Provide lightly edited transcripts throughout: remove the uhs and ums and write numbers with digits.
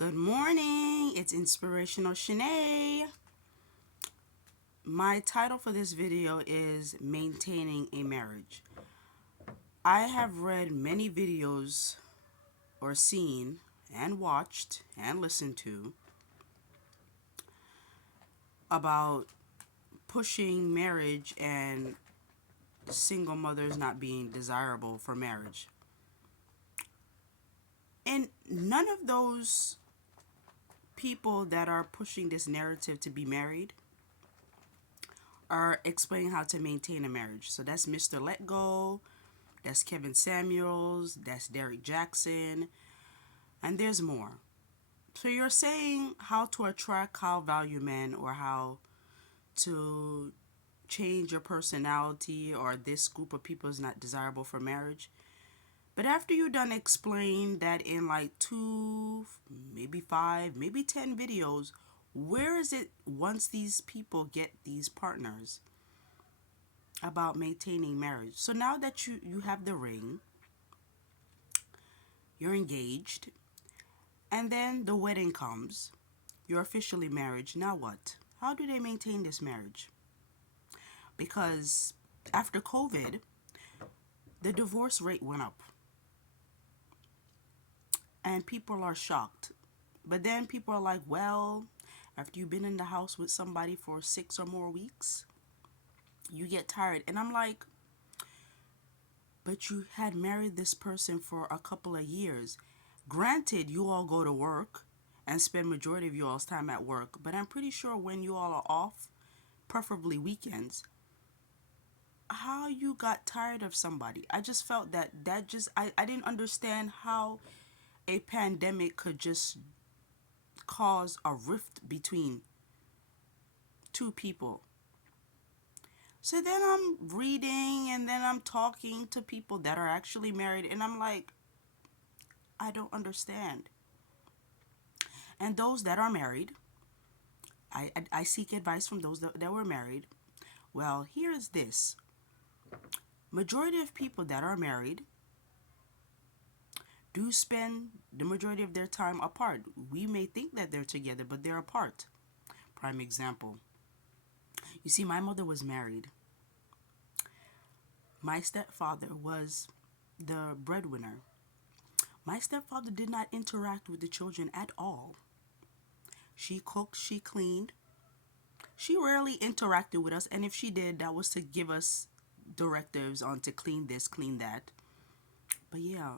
Good morning, it's Inspirational Shanae. My title for this video is Maintaining a Marriage. I have read many videos or seen and watched and listened to about pushing marriage and single mothers not being desirable for marriage. And none of those people that are pushing this narrative to be married are explaining how to maintain a marriage. So that's Mr. Let Go, that's Kevin Samuels, that's Derek Jackson, and there's more. So you're saying how to attract, how value men, or how to change your personality, or this group of people is not desirable for marriage. But after you done explain that in like 2, maybe 5, maybe 10 videos, where is it once these people get these partners about maintaining marriage? So now that you have the ring, you're engaged, and then the wedding comes, you're officially married. Now what? How do they maintain this marriage? Because after COVID, the divorce rate went up and people are shocked. But then people are like, well, after you've been in the house with somebody for 6 or more weeks, you get tired. And I'm like, but you had married this person for a couple of years. Granted, you all go to work and spend majority of you all's time at work, but I'm pretty sure when you all are off, preferably weekends, how you got tired of somebody. I just felt I didn't understand how a pandemic could just cause a rift between two people. So then I'm reading and then I'm talking to people that are actually married, and I'm like, I don't understand. And those that are married, I seek advice from those that were married. Well, here's this. Majority of people that are married do spend the majority of their time apart. We may think that they're together, but they're apart. Prime example. You see, my mother was married. My stepfather was the breadwinner. My stepfather did not interact with the children at all. She cooked, she cleaned. She rarely interacted with us, and if she did, that was to give us directives on to clean this, clean that. But yeah,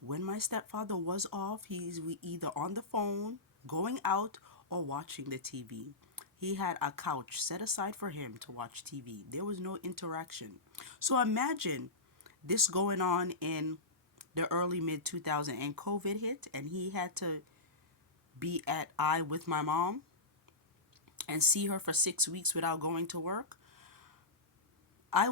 when my stepfather was off, he's either on the phone, going out, or watching the TV. He had a couch set aside for him to watch TV. There was no interaction. So imagine this going on in the early mid 2000 and COVID hit, and he had to be at I with my mom and see her for 6 weeks without going to work. I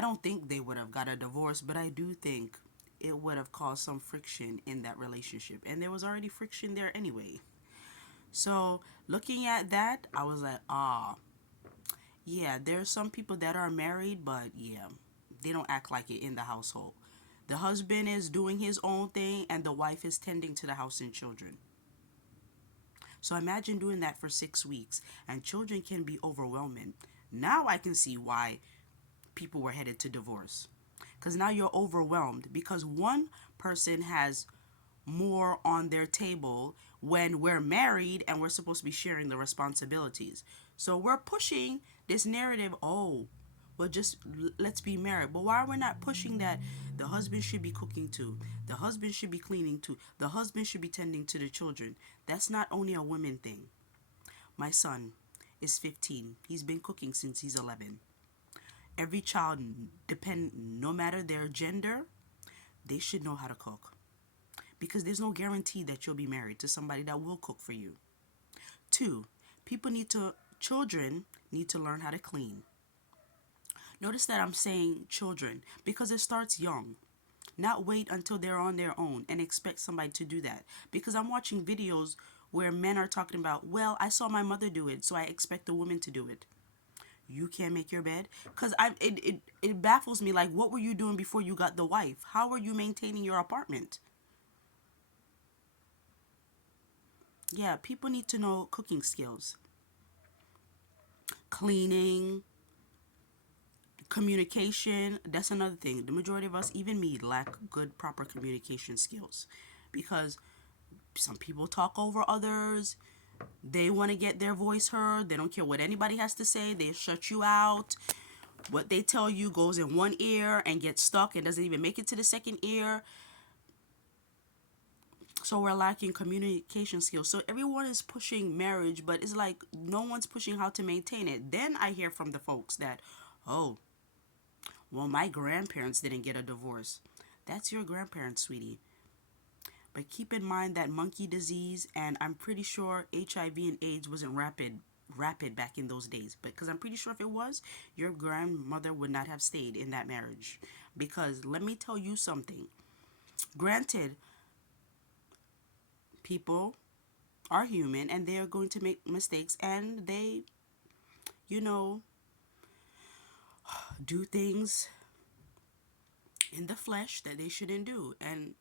don't think they would have got a divorce, but I do think it would have caused some friction in that relationship. And there was already friction there anyway. So looking at that, I was like, yeah, there's some people that are married, but yeah, they don't act like it in the household. The husband is doing his own thing and the wife is tending to the house and children. So imagine doing that for 6 weeks, and children can be overwhelming. Now I can see why people were headed to divorce. Because now you're overwhelmed because one person has more on their table when we're married and we're supposed to be sharing the responsibilities. So we're pushing this narrative, oh, well, just let's be married. But why are we not pushing that the husband should be cooking too? The husband should be cleaning too. The husband should be tending to the children. That's not only a women thing. My son is 15. He's been cooking since he's 11. Every child, no matter their gender, they should know how to cook. Because there's no guarantee that you'll be married to somebody that will cook for you. 2, children need to learn how to clean. Notice that I'm saying children because it starts young. Not wait until they're on their own and expect somebody to do that. Because I'm watching videos where men are talking about, well, I saw my mother do it, so I expect the woman to do it. You can't make your bed? Because it baffles me. Like, what were you doing before you got the wife? How were you maintaining your apartment? Yeah, people need to know cooking skills, cleaning, communication. That's another thing. The majority of us, even me, lack good, proper communication skills because some people talk over others. They want to get their voice heard. They don't care what anybody has to say. They shut you out. What they tell you goes in one ear and gets stuck and doesn't even make it to the second ear. So we're lacking communication skills. So everyone is pushing marriage, but it's like no one's pushing how to maintain it. Then I hear from the folks that, oh, well, my grandparents didn't get a divorce. That's your grandparents, sweetie. But keep in mind that monkey disease, and I'm pretty sure HIV and AIDS wasn't rapid back in those days. But because I'm pretty sure if it was, your grandmother would not have stayed in that marriage. Because let me tell you something. Granted, people are human and they are going to make mistakes and they, you know, do things in the flesh that they shouldn't do. And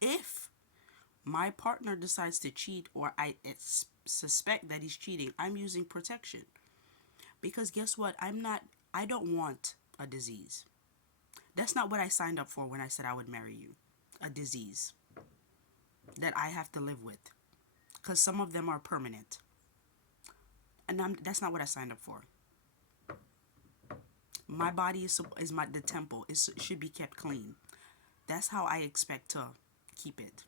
if my partner decides to cheat or I suspect that he's cheating, I'm using protection. Because guess what? I don't want a disease. That's not what I signed up for when I said I would marry you. A disease that I have to live with. Because some of them are permanent. And that's not what I signed up for. My body is the temple. It should be kept clean. That's how I expect to keep it.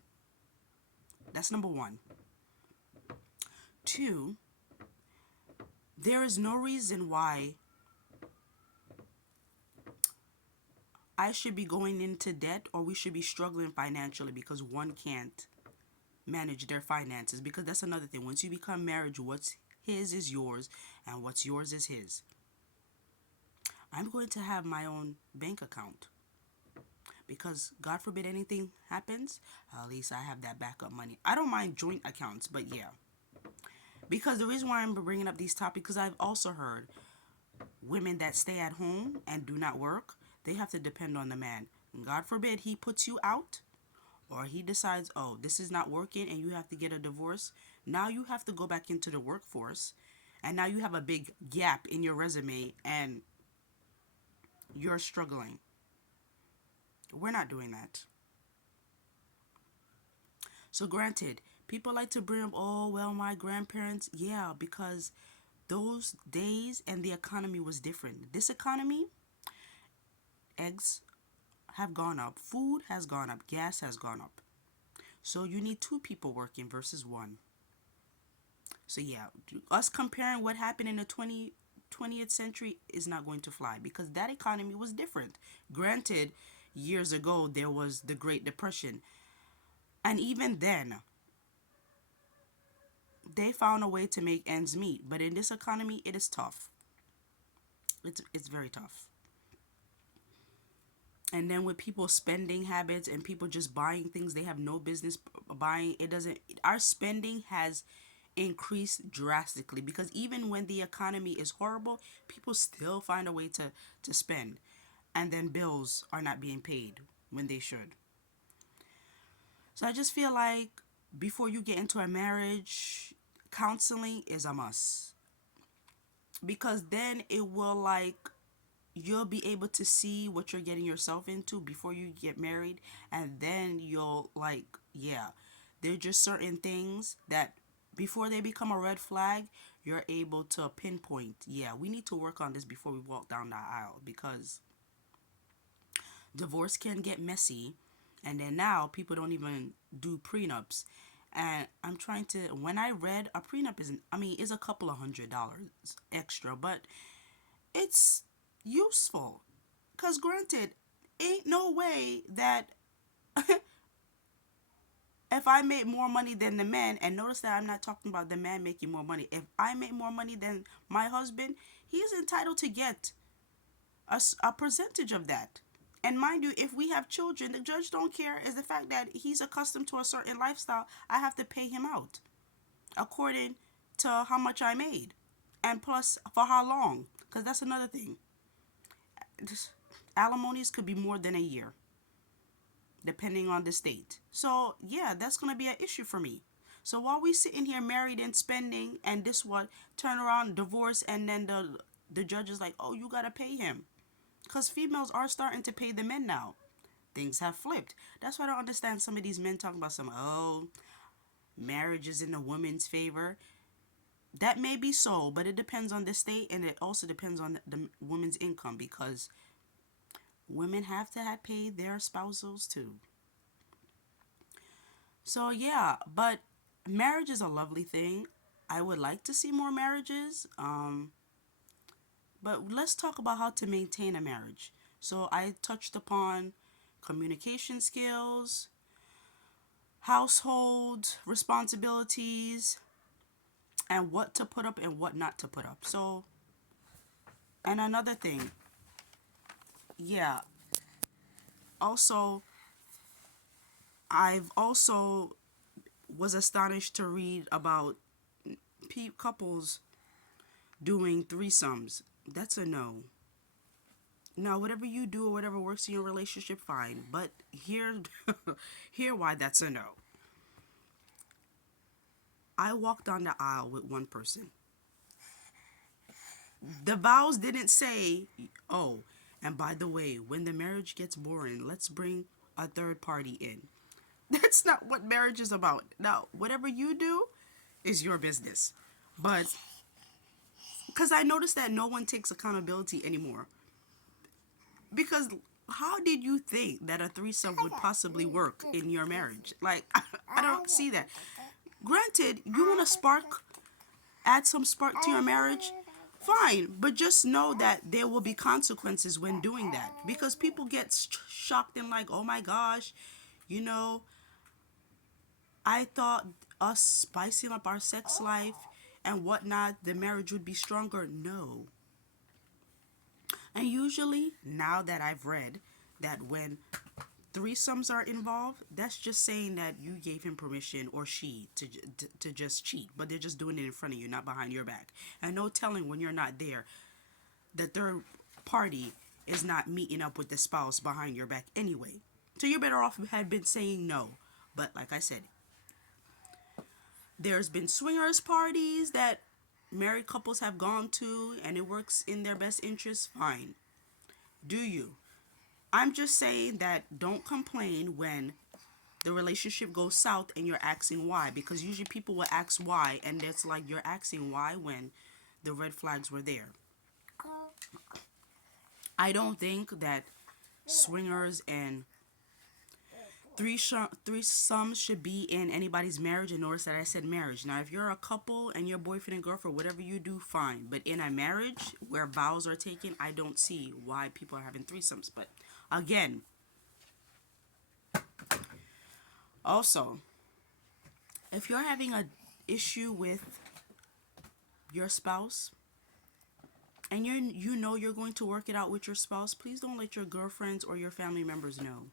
That's number one. Two, there is no reason why I should be going into debt or we should be struggling financially because one can't manage their finances. Because that's another thing. Once you become married, what's his is yours and what's yours is his. I'm going to have my own bank account because God forbid anything happens, at least I have that backup money. I don't mind joint accounts, but yeah. Because the reason why I'm bringing up these topics, because I've also heard women that stay at home and do not work, they have to depend on the man. God forbid he puts you out or he decides, oh, this is not working and you have to get a divorce. Now you have to go back into the workforce and now you have a big gap in your resume and you're struggling. We're not doing that. So granted, people like to bring up, oh, well, my grandparents, yeah, because those days and the economy was different. This economy, eggs have gone up, food has gone up, gas has gone up. So you need two people working versus one. So yeah, us comparing what happened in the 20th century is not going to fly because that economy was different. Granted, years ago there was the Great Depression. And even then, they found a way to make ends meet. But in this economy, it is tough. It's very tough. And then with people spending habits and people just buying things they have no business buying, it doesn't. Our spending has increased drastically because even when the economy is horrible, people still find a way to spend, and then bills are not being paid when they should. So I just feel like before you get into a marriage, counseling is a must because then it will like you'll be able to see what you're getting yourself into before you get married and then you'll like yeah, there're just certain things that before they become a red flag you're able to pinpoint, yeah, we need to work on this before we walk down the aisle because divorce can get messy and then now people don't even do prenups. And I'm trying to, when I read a prenup isn't, I mean, is a couple of $100 extra, but it's useful. Because granted, ain't no way that if I make more money than the man, and notice that I'm not talking about the man making more money. If I make more money than my husband, he's entitled to get a percentage of that. And mind you, if we have children, the judge don't care is the fact that he's accustomed to a certain lifestyle. I have to pay him out according to how much I made. And plus, for how long? Because that's another thing. Alimonies could be more than a year, depending on the state. So, yeah, that's going to be an issue for me. So while we sitting here married and spending and this what turn around divorce and then the judge is like, oh, you gotta pay him, because females are starting to pay the men now. Things have flipped. That's why I don't understand some of these men talking about some, oh, marriage is in the woman's favor. That may be so, but it depends on the state, and it also depends on the woman's income, because women have to have pay their spouses too. So yeah, but marriage is a lovely thing. I would like to see more marriages. But let's talk about how to maintain a marriage. So I touched upon communication skills, household responsibilities, and what to put up and what not to put up. So, and another thing, yeah, also, I've also was astonished to read about couples doing threesomes. That's a no. Now, whatever you do or whatever works in your relationship, fine. But here, here why that's a no. I walked down the aisle with one person. The vows didn't say, oh, and by the way, when the marriage gets boring, let's bring a third party in. That's not what marriage is about. Now, whatever you do is your business. But because I noticed that no one takes accountability anymore. Because how did you think that a threesome would possibly work in your marriage? Like, I don't see that. Granted, you want to add some spark to your marriage, fine. But just know that there will be consequences when doing that. Because people get shocked and like, oh my gosh, you know, I thought us spicing up our sex life and whatnot, the marriage would be stronger. No. And usually, now that I've read that when threesomes are involved, that's just saying that you gave him permission or she to just cheat, but they're just doing it in front of you, not behind your back. And no telling when you're not there, the third party is not meeting up with the spouse behind your back anyway. So you're better off had been saying no. But like I said, there's been swingers parties that married couples have gone to and it works in their best interest, fine. Do you? I'm just saying that don't complain when the relationship goes south and you're asking why, because usually people will ask why and it's like you're asking why when the red flags were there. I don't think that swingers and threesomes should be in anybody's marriage, and notice that I said marriage. Now, if you're a couple and your boyfriend and girlfriend, whatever you do, fine. But in a marriage where vows are taken, I don't see why people are having threesomes. But again, also, if you're having a issue with your spouse and you know you're going to work it out with your spouse, please don't let your girlfriends or your family members know.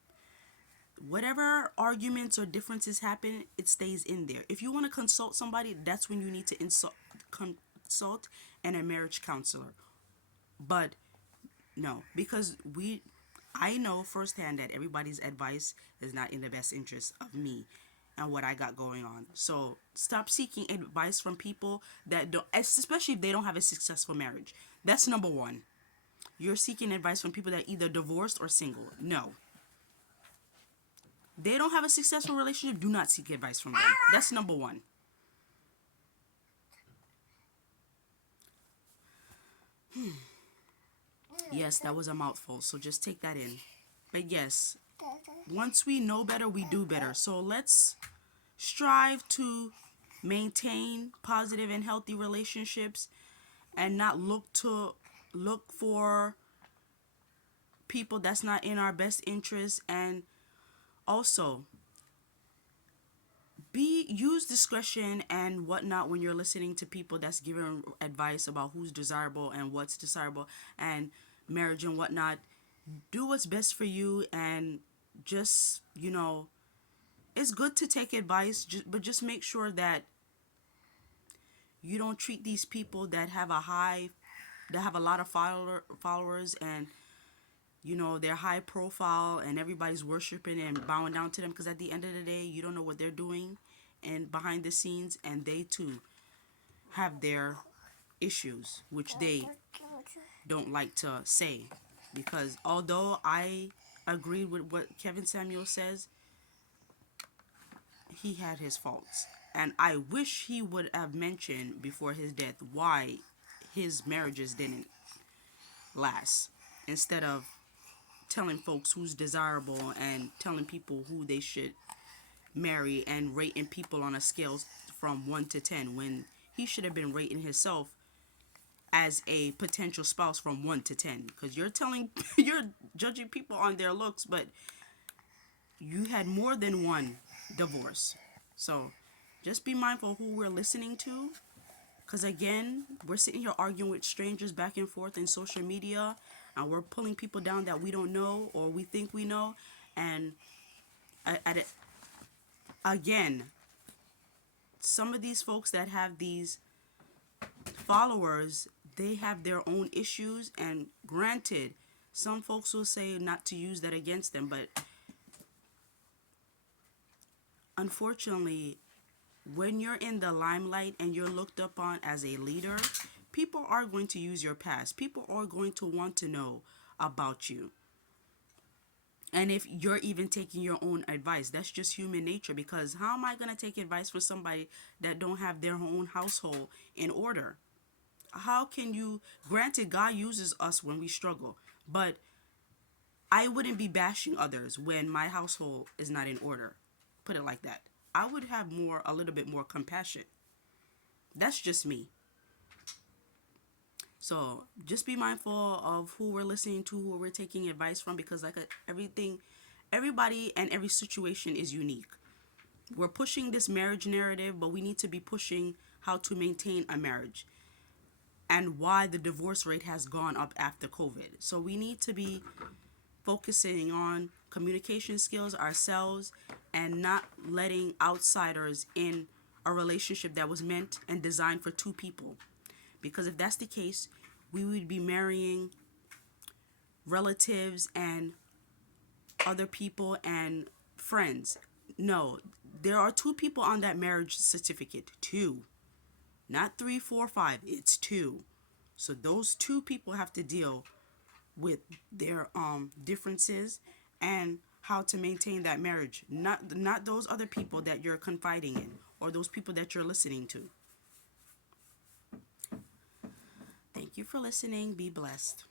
Whatever arguments or differences happen, it stays in there. If you want to consult somebody, that's when you need to consult and a marriage counselor. But no, because I know firsthand that everybody's advice is not in the best interest of me and what I got going on. So stop seeking advice from people that don't, especially if they don't have a successful marriage. That's number one. You're seeking advice from people that are either divorced or single. No. They don't have a successful relationship, do not seek advice from them. That's number one. Yes, that was a mouthful, so just take that in. But yes, once we know better, we do better. So let's strive to maintain positive and healthy relationships and not look for people that's not in our best interest. And also use discretion and whatnot when you're listening to people that's giving advice about who's desirable and what's desirable and marriage and whatnot. Do what's best for you, and just, it's good to take advice, but just make sure that you don't treat these people that have a lot of followers, and they're high profile and everybody's worshiping and bowing down to them, because at the end of the day, you don't know what they're doing and behind the scenes, and they too have their issues, which they don't like to say. Because although I agreed with what Kevin Samuel says, he had his faults. And I wish he would have mentioned before his death why his marriages didn't last, instead of telling folks who's desirable and telling people who they should marry and rating people on a scale from 1 to 10, when he should have been rating himself as a potential spouse from 1 to 10, because you're judging people on their looks, but you had more than one divorce. So just be mindful who we're listening to, because again, we're sitting here arguing with strangers back and forth in social media, and we're pulling people down that we don't know or we think we know. And again, some of these folks that have these followers, they have their own issues. And granted, some folks will say not to use that against them, but unfortunately, when you're in the limelight and you're looked upon as a leader, people are going to use your past. People are going to want to know about you. And if you're even taking your own advice, that's just human nature. Because how am I going to take advice from somebody that don't have their own household in order? How can you? Granted, God uses us when we struggle, but I wouldn't be bashing others when my household is not in order. Put it like that. I would have a little bit more compassion. That's just me. So just be mindful of who we're listening to, who we're taking advice from, because everybody and every situation is unique. We're pushing this marriage narrative, but we need to be pushing how to maintain a marriage and why the divorce rate has gone up after COVID. So we need to be focusing on communication skills ourselves and not letting outsiders in a relationship that was meant and designed for two people. Because if that's the case, we would be marrying relatives and other people and friends. No, there are two people on that marriage certificate. Two. Not three, four, five. It's two. So those two people have to deal with their differences and how to maintain that marriage. Not those other people that you're confiding in or those people that you're listening to. Thank you for listening. Be blessed.